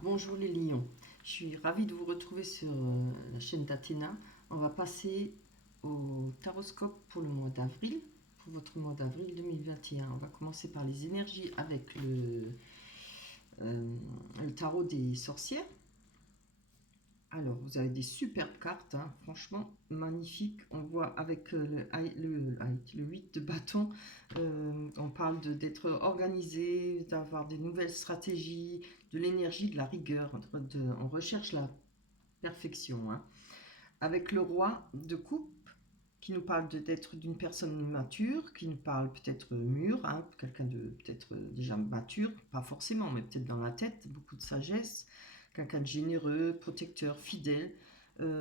Bonjour les lions, je suis ravie de vous retrouver sur la chaîne d'Athéna. On va passer au taroscope pour le mois d'avril, pour votre mois d'avril 2021. On va commencer par les énergies avec le tarot des sorcières. Alors, vous avez des superbes cartes, hein, franchement magnifiques. On voit avec le 8 de bâton, on parle d'être organisé, d'avoir des nouvelles stratégies, de l'énergie, de la rigueur. On recherche la perfection, hein. Avec le roi de coupe, qui nous parle d'être d'une personne mature, qui nous parle peut-être mûr, hein, quelqu'un de peut-être déjà mature, pas forcément, mais peut-être dans la tête, beaucoup de sagesse, quelqu'un de généreux, protecteur, fidèle.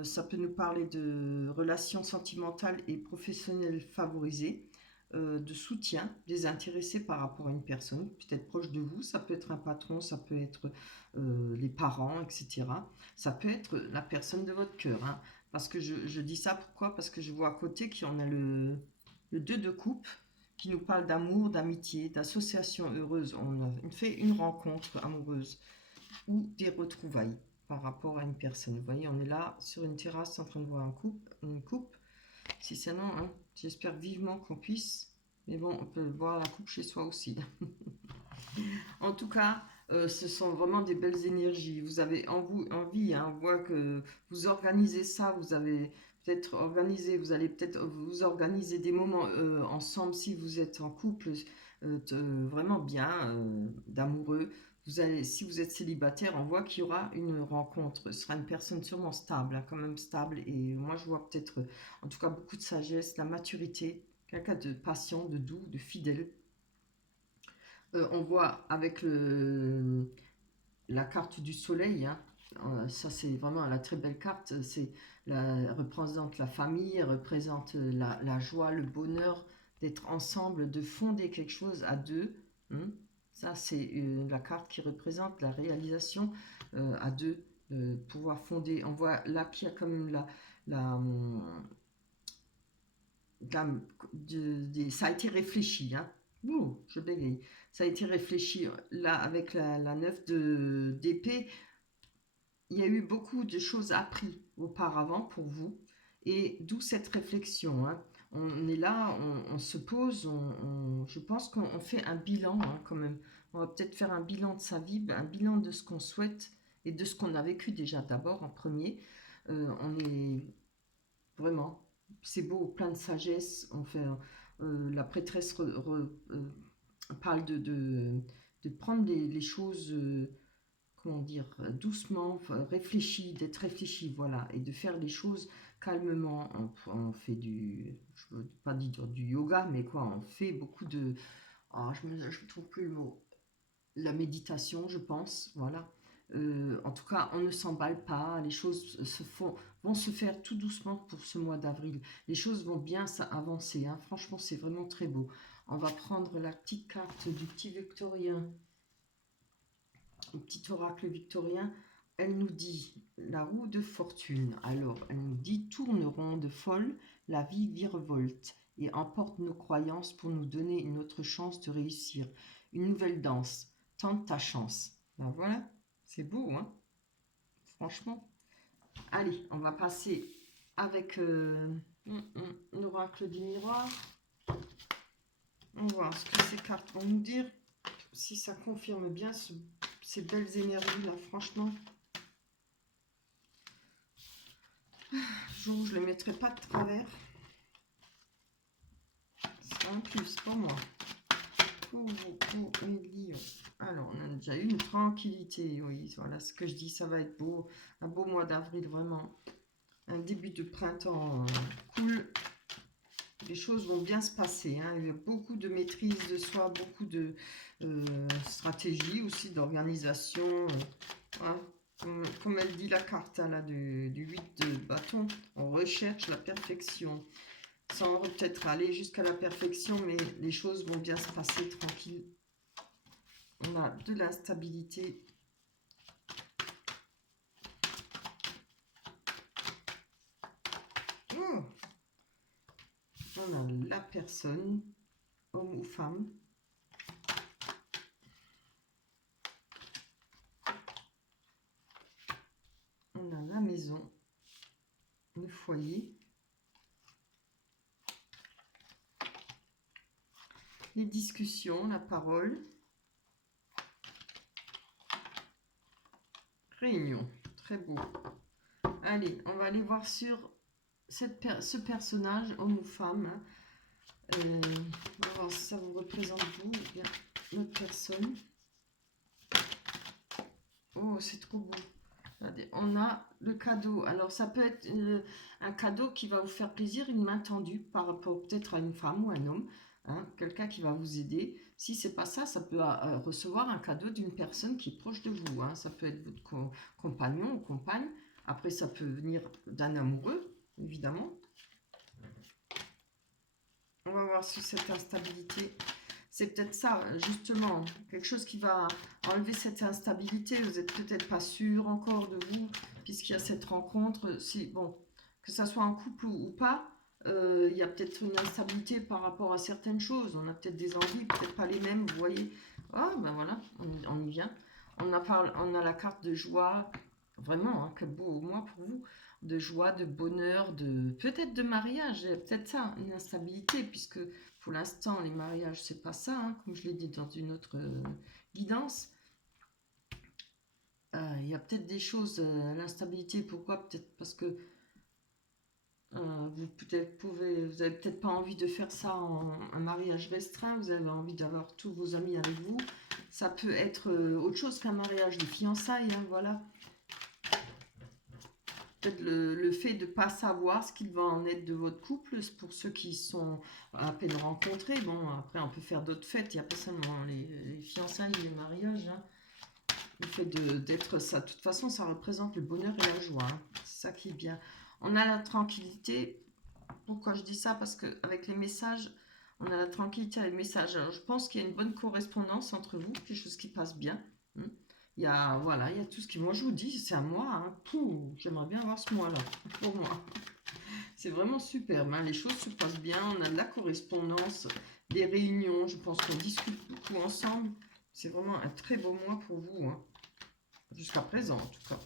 Ça peut nous parler de relations sentimentales et professionnelles favorisées, de soutien désintéressé par rapport à une personne, peut-être proche de vous. Ça peut être un patron, ça peut être les parents, etc. Ça peut être la personne de votre cœur, hein. Parce que je dis ça pourquoi? Parce que je vois à côté qu'il y en a le 2 de coupe qui nous parle d'amour, d'amitié, d'association heureuse. On fait une rencontre amoureuse ou des retrouvailles par rapport à une personne. Vous voyez, on est là sur une terrasse en train de voir une coupe. Si c'est non, hein, j'espère vivement qu'on puisse. Mais bon, on peut voir la coupe chez soi aussi. En tout cas, ce sont vraiment des belles énergies. Vous avez envie, hein, on voit que vous organisez ça, vous avez peut-être organisé, vous allez peut-être vous organiser des moments ensemble si vous êtes en couple, vraiment bien, d'amoureux. Si vous êtes célibataire, on voit qu'il y aura une rencontre. Ce sera une personne sûrement stable, hein, quand même stable. Et moi, je vois peut-être, en tout cas, beaucoup de sagesse, la maturité, quelqu'un de patient, de doux, de fidèle. On voit avec la carte du soleil, hein. Ça c'est vraiment la très belle carte, elle représente la famille, elle représente la joie, le bonheur d'être ensemble, de fonder quelque chose à deux, hein. Ça c'est la carte qui représente la réalisation à deux, de pouvoir fonder. On voit là qu'il y a quand même la, la- ça a été réfléchi, hein. Ouh, je bégaye. Ça a été réfléchi là avec la 9 d'épée. Il y a eu beaucoup de choses apprises auparavant pour vous, et d'où cette réflexion, hein. On est là, on se pose, je pense qu'on fait un bilan, hein, quand même. On va peut-être faire un bilan de sa vie, un bilan de ce qu'on souhaite et de ce qu'on a vécu déjà d'abord en premier. On est vraiment, c'est beau, plein de sagesse. On fait, la prêtresse parle de prendre les choses, comment dire, doucement, enfin, réfléchi, d'être réfléchi, voilà, et de faire les choses calmement. On fait je veux pas dire du yoga, mais quoi, on fait beaucoup de, je ne trouve plus le mot, la méditation, je pense, voilà. En tout cas, on ne s'emballe pas, les choses vont se faire tout doucement pour ce mois d'avril. Les choses vont bien avancer, hein. Franchement, c'est vraiment très beau. On va prendre la petite carte du petit victorien, le petit oracle victorien. Elle nous dit la roue de fortune. Alors, elle nous dit tourne ronde folle, la vie virevolte et emporte nos croyances pour nous donner une autre chance de réussir. Une nouvelle danse. Tente ta chance. Ben voilà, c'est beau, hein, franchement. Allez, on va passer avec l'oracle du miroir. On va voir ce que ces cartes vont nous dire. Si ça confirme bien ces belles énergies-là, franchement. Je ne le mettrai pas de travers. C'est un plus pour moi. Pour mes lions. Alors, on a déjà eu une tranquillité. Oui, voilà ce que je dis. Ça va être beau. Un beau mois d'avril, vraiment. Un début de printemps cool. Les choses vont bien se passer, hein. Il y a beaucoup de maîtrise de soi, beaucoup de stratégie aussi, d'organisation. Hein. Comme elle dit la carte, hein, là, du 8 de bâton, on recherche la perfection. Sans peut-être aller jusqu'à la perfection, mais les choses vont bien se passer tranquille. On a de l'instabilité. Oh, on a la personne, homme ou femme. maison, le foyer, les discussions, la parole, réunion. Très beau. Allez, on va aller voir sur ce personnage, homme ou femme. Hein. On va voir si ça vous représente vous ou bien notre personne. Oh, c'est trop beau. Regardez, on a le cadeau. Alors, ça peut être un cadeau qui va vous faire plaisir, une main tendue par rapport peut-être à une femme ou un homme. Hein, quelqu'un qui va vous aider. Si c'est pas ça, ça peut recevoir un cadeau d'une personne qui est proche de vous. Hein. Ça peut être votre compagnon ou compagne. Après, ça peut venir d'un amoureux, évidemment. On va voir sur cette instabilité. C'est peut-être ça, justement, quelque chose qui va enlever cette instabilité. Vous n'êtes peut-être pas sûr encore de vous, puisqu'il y a cette rencontre. Si, bon, que ça soit en couple ou pas, il y a peut-être une instabilité par rapport à certaines choses. On a peut-être des envies, peut-être pas les mêmes, vous voyez. Ah, ben voilà, on y vient. On a la carte de joie, vraiment, hein, quel beau mois pour vous, de joie, de bonheur, peut-être de mariage, peut-être ça, une instabilité, puisque pour l'instant, les mariages, c'est pas ça, hein, comme je l'ai dit dans une autre guidance. Il y a peut-être des choses, l'instabilité, pourquoi? Peut-être parce que vous avez peut-être pas envie de faire ça en un mariage restreint, vous avez envie d'avoir tous vos amis avec vous. Ça peut être autre chose qu'un mariage, des fiançailles, hein, voilà. Peut-être le fait de ne pas savoir ce qu'il va en être de votre couple, pour ceux qui sont à peine rencontrés. Bon, après, on peut faire d'autres fêtes, il n'y a pas seulement les fiançailles, les mariages. Hein. Le fait d'être ça, de toute façon, ça représente le bonheur et la joie. Hein. C'est ça qui est bien. On a la tranquillité. Pourquoi je dis ça? Parce qu'avec les messages, on a la tranquillité avec les messages. Alors, je pense qu'il y a une bonne correspondance entre vous, quelque chose qui passe bien. Il y a, voilà, il y a tout ce qui... Moi, je vous dis, c'est à moi. Hein. J'aimerais bien avoir ce mois-là, pour moi. C'est vraiment superbe. Hein. Les choses se passent bien. On a de la correspondance, des réunions. Je pense qu'on discute beaucoup ensemble. C'est vraiment un très beau mois pour vous. Hein. Jusqu'à présent, en tout cas.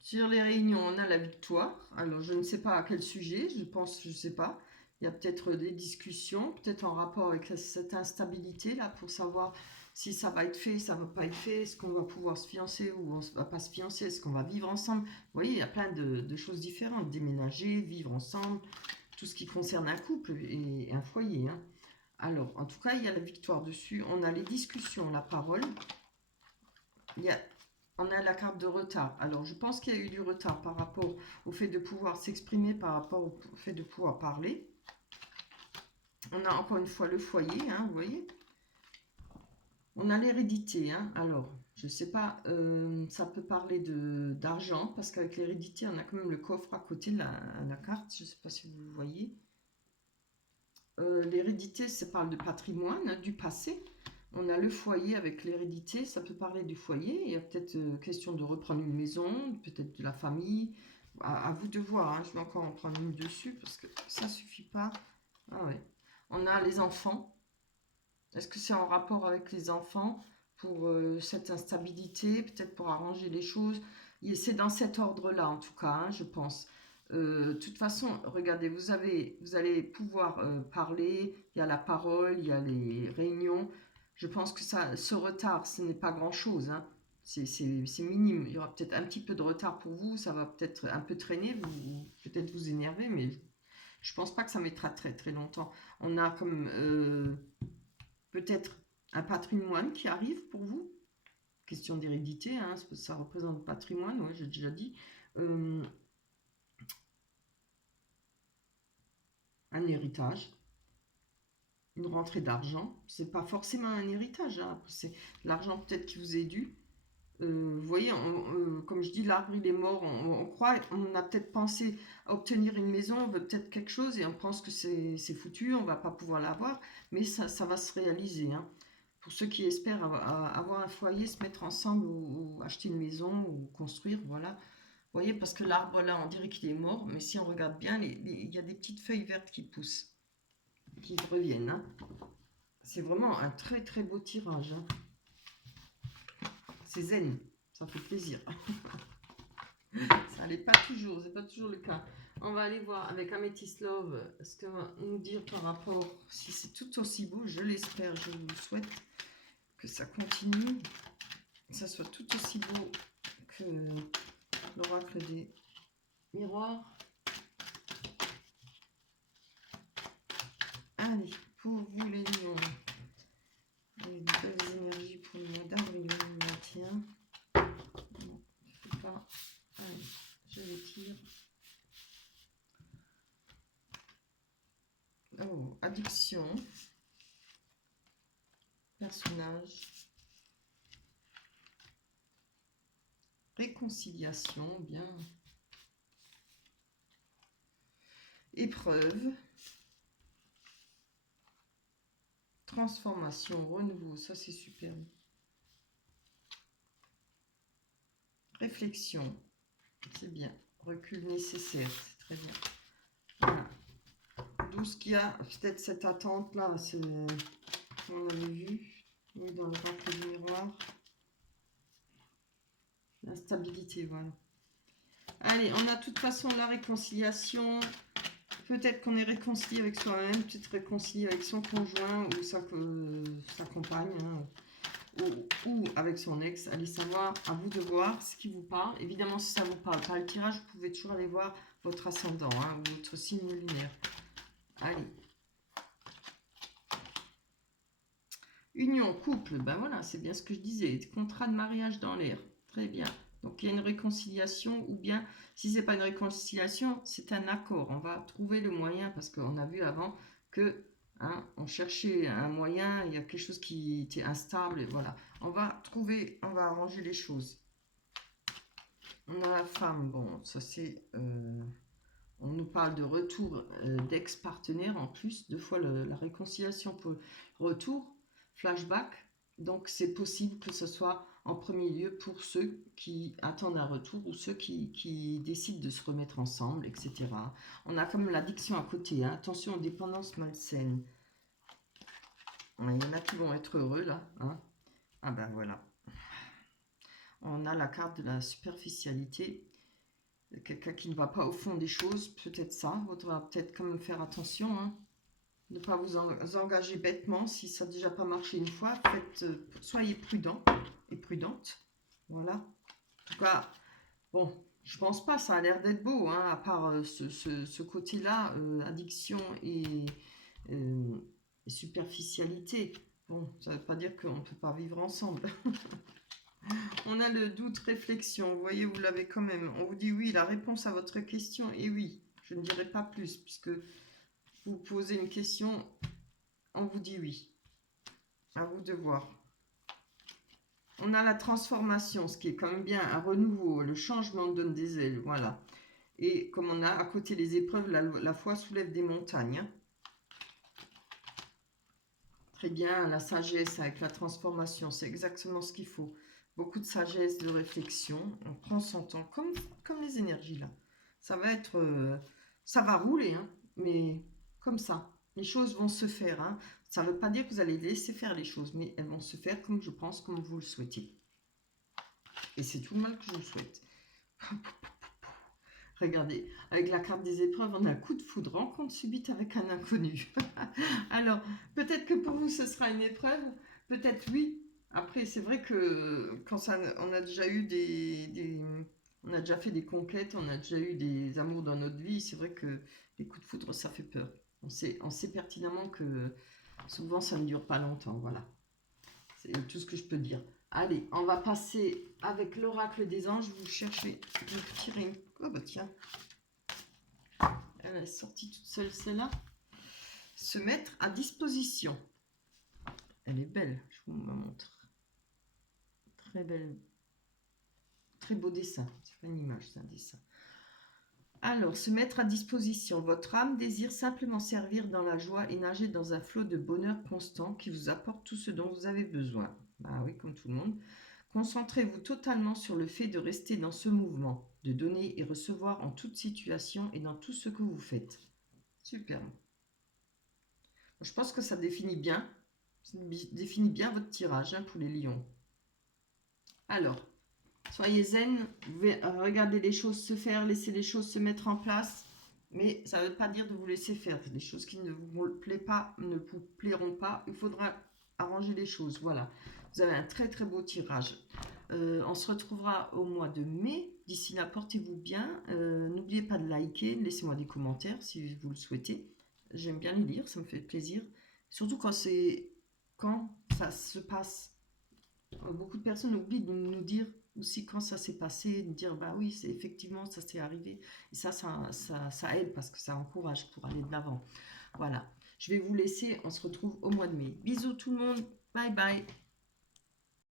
Sur les réunions, on a la victoire. Alors, je ne sais pas à quel sujet, je ne sais pas. Il y a peut-être des discussions, peut-être en rapport avec cette instabilité-là, pour savoir si ça va être fait, ça ne va pas être fait, est-ce qu'on va pouvoir se fiancer ou on ne va pas se fiancer, est-ce qu'on va vivre ensemble. Vous voyez, il y a plein de choses différentes. Déménager, vivre ensemble, tout ce qui concerne un couple et un foyer. Hein. Alors, en tout cas, il y a la victoire dessus. On a les discussions, la parole. On a la carte de retard. Alors, je pense qu'il y a eu du retard par rapport au fait de pouvoir s'exprimer, par rapport au fait de pouvoir parler. On a encore une fois le foyer, hein, vous voyez. On a l'hérédité. Hein. Alors, je ne sais pas, ça peut parler d'argent, parce qu'avec l'hérédité, on a quand même le coffre à côté de la carte. Je ne sais pas si vous le voyez. L'hérédité, ça parle de patrimoine, hein, du passé. On a le foyer avec l'hérédité, ça peut parler du foyer. Il y a peut-être question de reprendre une maison, peut-être de la famille. À vous de voir, hein. Je vais encore en prendre une dessus parce que ça ne suffit pas. Ah ouais. On a les enfants. Est-ce que c'est en rapport avec les enfants pour cette instabilité, peut-être pour arranger les choses? C'est dans cet ordre-là, en tout cas, hein, je pense. De toute façon, regardez, vous allez pouvoir parler, il y a la parole, il y a les réunions. Je pense que ce retard, ce n'est pas grand-chose. Hein. C'est minime. Il y aura peut-être un petit peu de retard pour vous, ça va peut-être un peu traîner, peut-être vous énerver, mais je pense pas que ça mettra très très longtemps. On a comme peut-être un patrimoine qui arrive pour vous. Question d'hérédité, hein, ça représente le patrimoine, ouais, j'ai déjà dit. Un héritage, une rentrée d'argent. C'est pas forcément un héritage, hein. C'est l'argent peut-être qui vous est dû. Vous voyez, comme je dis, l'arbre il est mort. On croit, on a peut-être pensé à obtenir une maison, on veut peut-être quelque chose et on pense que c'est foutu, on va pas pouvoir l'avoir, mais ça va se réaliser. Hein. Pour ceux qui espèrent avoir un foyer, se mettre ensemble ou acheter une maison ou construire, voilà. Vous voyez, parce que l'arbre là, on dirait qu'il est mort, mais si on regarde bien, il y a des petites feuilles vertes qui poussent, qui reviennent. Hein. C'est vraiment un très très beau tirage. Hein. C'est zen, ça fait plaisir. Ça n'est pas toujours, c'est pas toujours le cas. On va aller voir avec Amethyst Love ce qu'elle va nous dire par rapport, si c'est tout aussi beau, je l'espère, je vous souhaite que ça continue, que ça soit tout aussi beau que l'oracle des miroirs. Allez, pour vous les lions, les belles énergies pour le mois d'avril 2021. Non, je ne fais pas. Allez, je les tire. Oh, addiction. Personnage. Réconciliation, bien. Épreuve. Transformation, renouveau, ça c'est super. Réflexion, c'est bien. Recul nécessaire, c'est très bien. Voilà. D'où ce qu'il y a, peut-être cette attente là, c'est on avait vu, oui, dans le racle du miroir. La stabilité, voilà. Allez, on a de toute façon la réconciliation. Peut-être qu'on est réconcilié avec soi-même, peut-être réconcilié avec son conjoint ou sa compagne, hein, ou avec son ex. Allez savoir, à vous de voir ce qui vous parle. Évidemment, si ça ne vous parle pas le tirage, vous pouvez toujours aller voir votre ascendant, hein, ou votre signe lunaire. Allez. Union, couple, ben voilà, c'est bien ce que je disais. Contrat de mariage dans l'air. Très bien. Donc il y a une réconciliation, ou bien si ce n'est pas une réconciliation, c'est un accord. On va trouver le moyen, parce qu'on a vu avant que hein, on cherchait un moyen, il y a quelque chose qui était instable, et voilà. On va trouver, on va arranger les choses. On a la femme, bon, ça c'est... on nous parle de retour d'ex-partenaire en plus, deux fois la réconciliation pour retour, flashback. Donc c'est possible que ce soit en premier lieu pour ceux qui attendent un retour ou ceux qui décident de se remettre ensemble, etc. On a comme l'addiction à côté, hein. Attention aux dépendances malsaines. Il y en a qui vont être heureux là. Hein. Ah ben voilà. On a la carte de la superficialité. Quelqu'un qui ne va pas au fond des choses, peut-être ça. Il faudra peut-être quand même faire attention. Hein. Ne pas vous engager bêtement. Si ça n'a déjà pas marché une fois, soyez prudent et prudente. Voilà. En tout cas, bon, je pense pas. Ça a l'air d'être beau, hein, à part ce côté-là, addiction et superficialité. Bon, ça ne veut pas dire qu'on ne peut pas vivre ensemble. On a le doute, réflexion. Vous voyez, vous l'avez quand même. On vous dit oui, la réponse à votre question est oui. Je ne dirai pas plus, puisque vous posez une question, on vous dit oui. À vous de voir. On a la transformation, ce qui est quand même bien, un renouveau. Le changement donne des ailes, voilà. Et comme on a à côté les épreuves, la foi soulève des montagnes. Hein. Très bien, la sagesse avec la transformation, c'est exactement ce qu'il faut. Beaucoup de sagesse, de réflexion. On prend son temps, comme les énergies là. Ça va être, ça va rouler, hein, mais comme ça. Les choses vont se faire. Hein. Ça ne veut pas dire que vous allez laisser faire les choses, mais elles vont se faire comme je pense, comme vous le souhaitez. Et c'est tout le mal que je vous souhaite. Regardez, avec la carte des épreuves, on a un coup de foudre, rencontre subite avec un inconnu. Alors, peut-être que pour vous, ce sera une épreuve, peut-être oui. Après, c'est vrai que quand on a déjà eu on a déjà fait des conquêtes, on a déjà eu des amours dans notre vie, c'est vrai que les coups de foudre, ça fait peur. On sait pertinemment que souvent, ça ne dure pas longtemps, voilà. C'est tout ce que je peux dire. Allez, on va passer avec l'oracle des anges. Vous cherchez, vous tirez une... Oh bah tiens, elle est sortie toute seule celle-là. Se mettre à disposition. Elle est belle, je vous la montre. Très belle. Très beau dessin. C'est pas une image, c'est un dessin. Alors, se mettre à disposition. Votre âme désire simplement servir dans la joie et nager dans un flot de bonheur constant qui vous apporte tout ce dont vous avez besoin. Bah oui, comme tout le monde. Concentrez-vous totalement sur le fait de rester dans ce mouvement, de donner et recevoir en toute situation et dans tout ce que vous faites. Super. Je pense que ça définit bien définit bien votre tirage hein, pour les lions. Alors, soyez zen, vous pouvez regarder les choses se faire, laisser les choses se mettre en place, mais ça ne veut pas dire de vous laisser faire. Des choses qui ne vous plaisent pas, ne vous plairont pas, il faudra arranger les choses. Voilà, vous avez un très très beau tirage. On se retrouvera au mois de mai. D'ici là, portez-vous bien. N'oubliez pas de liker, laissez-moi des commentaires si vous le souhaitez. J'aime bien les lire, ça me fait plaisir. Surtout quand ça se passe. Beaucoup de personnes oublient de nous dire aussi quand ça s'est passé, de dire bah oui, c'est effectivement ça s'est arrivé. Et ça aide parce que ça encourage pour aller de l'avant. Voilà. Je vais vous laisser, on se retrouve au mois de mai. Bisous tout le monde, bye bye.